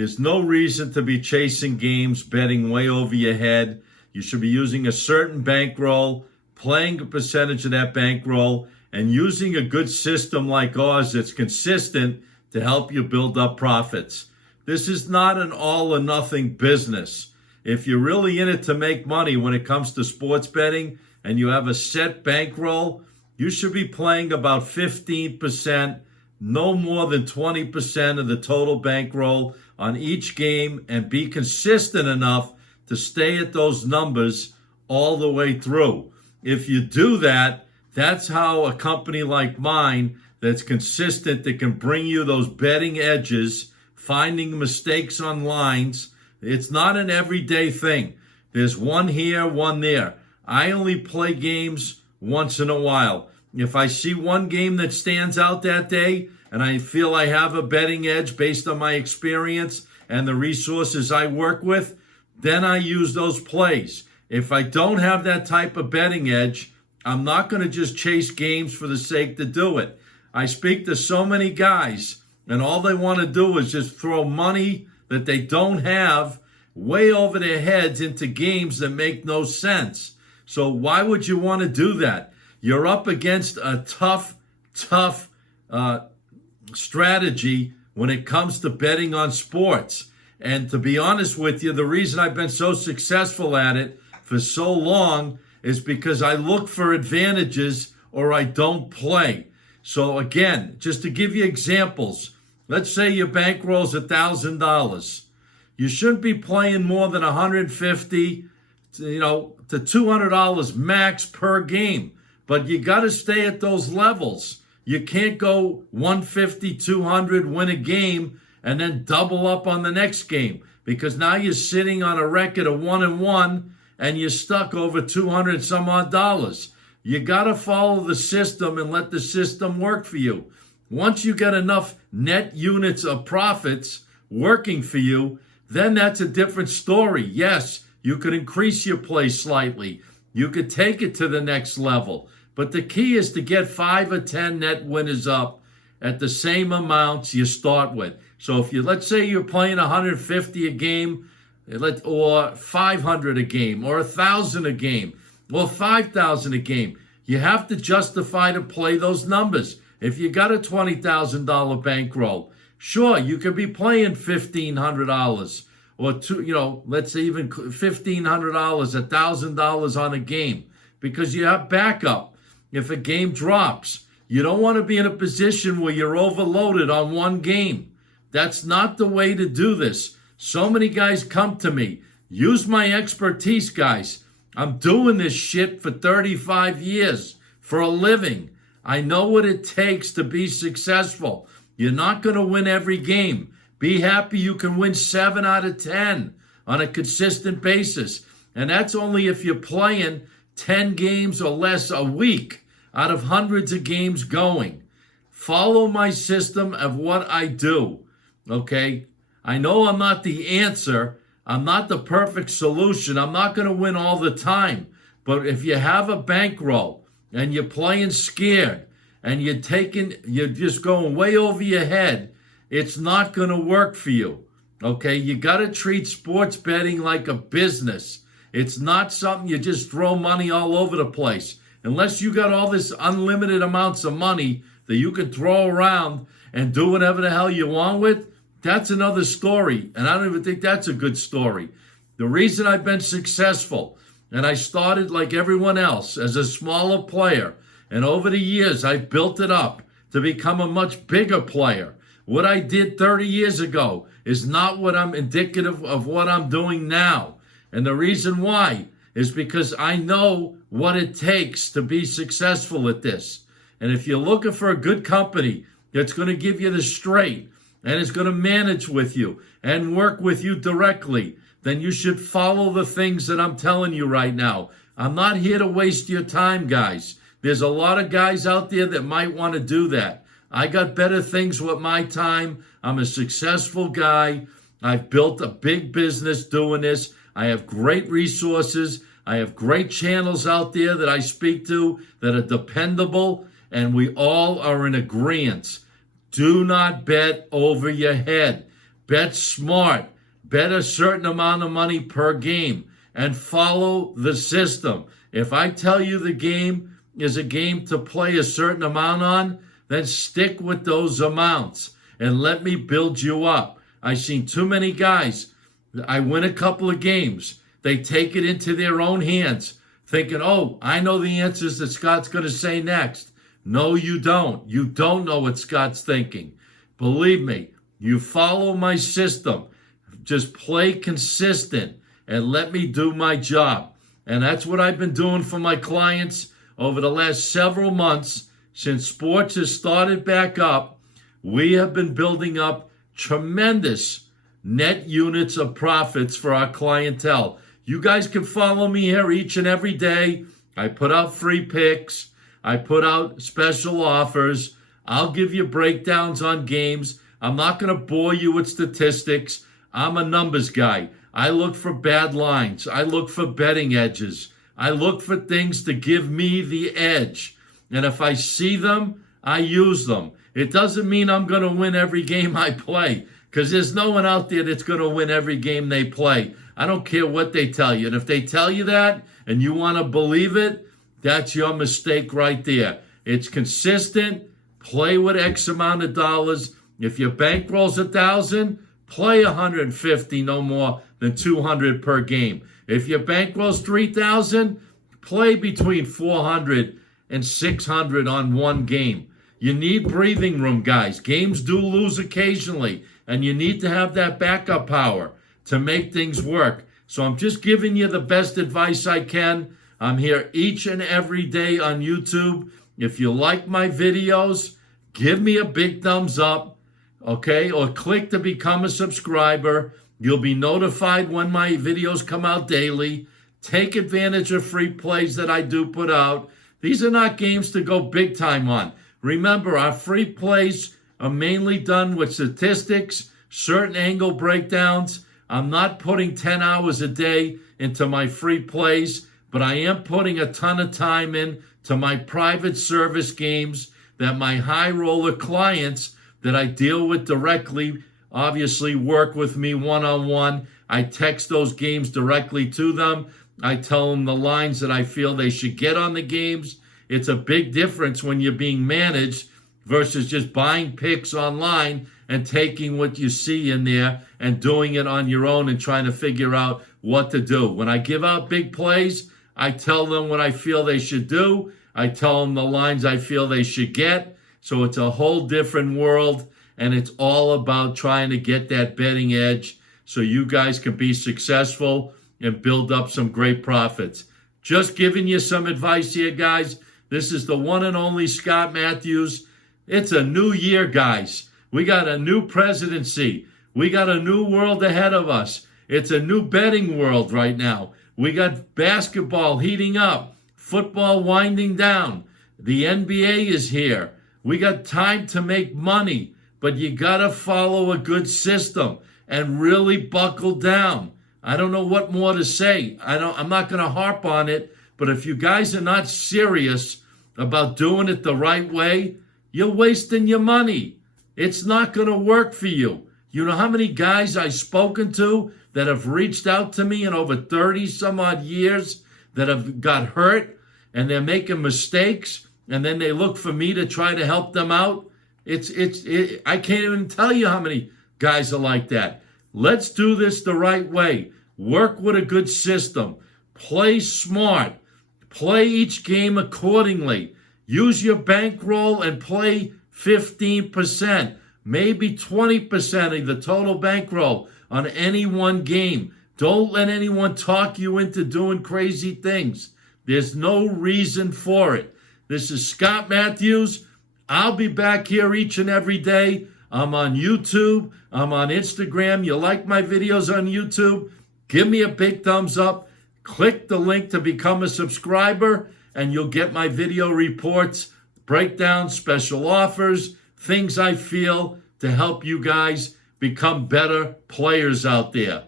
There's no reason to be chasing games, betting way over your head. You should be using a certain bankroll, playing a percentage of that bankroll, and using a good system like ours that's consistent to help you build up profits. This is not an all or nothing business. If you're really in it to make money when it comes to sports betting and you have a set bankroll, you should be playing about 15%, no more than 20% of the total bankroll on each game, and be consistent enough to stay at those numbers all the way through. If you do that, that's how a company like mine that's consistent, that can bring you those betting edges, finding mistakes on lines. It's not an everyday thing. There's one here, one there. I only play games once in a while. If I see one game that stands out that day and I feel I have a betting edge based on my experience and the resources I work with, then I use those plays. If I don't have that type of betting edge, I'm not going to just chase games for the sake to do it. I speak to so many guys, and all they want to do is just throw money that they don't have way over their heads into games that make no sense. So why would you want to do that? You're up against a tough strategy when it comes to betting on sports. And to be honest with you, the reason I've been so successful at it for so long is because I look for advantages or I don't play. So again, just to give you examples, let's say your bankroll's $1,000. You shouldn't be playing more than $150 to $200 max per game. But you got to stay at those levels. You can't go 150, 200, win a game, and then double up on the next game, because now you're sitting on a record of 1-1 and you're stuck over 200 some odd dollars. You got to follow the system and let the system work for you. Once you get enough net units of profits working for you, then that's a different story. Yes, you could increase your play slightly. You could take it to the next level. But the key is to get 5 or 10 net winners up at the same amounts you start with. So if let's say you're playing 150 a game, or 500 a game, or 1,000 a game, or 5,000 a game, you have to justify to play those numbers. If you got a $20,000 bankroll, sure, you could be playing $1,500 or let's say even $1,500, $1,000 on a game, because you have backup. If a game drops, you don't want to be in a position where you're overloaded on one game. That's not the way to do this. So many guys come to me. Use my expertise, guys. I'm doing this shit for 35 years for a living. I know what it takes to be successful. You're not going to win every game. Be happy you can win 7 out of 10 on a consistent basis. And that's only if you're playing 10 games or less a week out of hundreds of games going. Follow my system of what I do, okay? I know I'm not the answer. I'm not the perfect solution. I'm not going to win all the time. But if you have a bankroll and you're playing scared and you're just going way over your head, it's not going to work for you, okay? You got to treat sports betting like a business. It's not something you just throw money all over the place. Unless you got all this unlimited amounts of money that you can throw around and do whatever the hell you want with, that's another story. And I don't even think that's a good story. The reason I've been successful, and I started like everyone else as a smaller player, and over the years I've built it up to become a much bigger player. What I did 30 years ago is not what I'm indicative of what I'm doing now. And the reason why is because I know what it takes to be successful at this. And if you're looking for a good company that's going to give you the straight and is going to manage with you and work with you directly, then you should follow the things that I'm telling you right now. I'm not here to waste your time, guys. There's a lot of guys out there that might want to do that. I got better things with my time. I'm a successful guy. I've built a big business doing this. I have great resources. I have great channels out there that I speak to that are dependable, and we all are in agreement. Do not bet over your head. Bet smart. Bet a certain amount of money per game and follow the system. If I tell you the game is a game to play a certain amount on, then stick with those amounts and let me build you up. I've seen too many guys. I win a couple of games. They take it into their own hands, thinking, oh, I know the answers that Scott's going to say next. No, you don't. You don't know what Scott's thinking. Believe me, you follow my system. Just play consistent and let me do my job. And that's what I've been doing for my clients over the last several months. Since sports has started back up, we have been building up tremendous net units of profits for our clientele. You guys can follow me here each and every day. I put out free picks. I put out special offers. I'll give you breakdowns on games. I'm not going to bore you with statistics. I'm a numbers guy. I look for bad lines. I look for betting edges. I look for things to give me the edge. And if I see them, I use them. It doesn't mean I'm going to win every game I play, because there's no one out there that's going to win every game they play. I don't care what they tell you. And if they tell you that and you want to believe it, that's your mistake right there. It's consistent. Play with X amount of dollars. If your bankroll's 1,000, play 150, no more than 200 per game. If your bankroll's 3,000, play between 400 and 600 on one game. You need breathing room, guys. Games do lose occasionally, and you need to have that backup power to make things work. So I'm just giving you the best advice I can. I'm here each and every day on YouTube. If you like my videos, give me a big thumbs up, okay? Or click to become a subscriber. You'll be notified when my videos come out daily. Take advantage of free plays that I do put out. These are not games to go big time on. Remember, our free plays are mainly done with statistics, certain angle breakdowns. I'm not putting 10 hours a day into my free plays, but I am putting a ton of time in to my private service games that my high roller clients that I deal with directly obviously work with me one-on-one. I text those games directly to them. I tell them the lines that I feel they should get on the games. It's a big difference when you're being managed versus just buying picks online and taking what you see in there and doing it on your own and trying to figure out what to do. When I give out big plays, I tell them what I feel they should do. I tell them the lines I feel they should get. So it's a whole different world, and it's all about trying to get that betting edge so you guys can be successful and build up some great profits. Just giving you some advice here, guys. This is the one and only Scott Matthews. It's a new year, guys. We got a new presidency. We got a new world ahead of us. It's a new betting world right now. We got basketball heating up, football winding down. The NBA is here. We got time to make money, but you got to follow a good system and really buckle down. I don't know what more to say. I'm not going to harp on it, but if you guys are not serious about doing it the right way, you're wasting your money. It's not going to work for you. You know how many guys I've spoken to that have reached out to me in over 30 some odd years that have got hurt and they're making mistakes and then they look for me to try to help them out? I can't even tell you how many guys are like that. Let's do this the right way. Work with a good system. Play smart. Play each game accordingly. Use your bankroll and play 15%, maybe 20% of the total bankroll on any one game. Don't let anyone talk you into doing crazy things. There's no reason for it. This is Scott Matthews. I'll be back here each and every day. I'm on YouTube. I'm on Instagram. You like my videos on YouTube? Give me a big thumbs up. Click the link to become a subscriber, and you'll get my video reports, breakdowns, special offers, things I feel to help you guys become better players out there.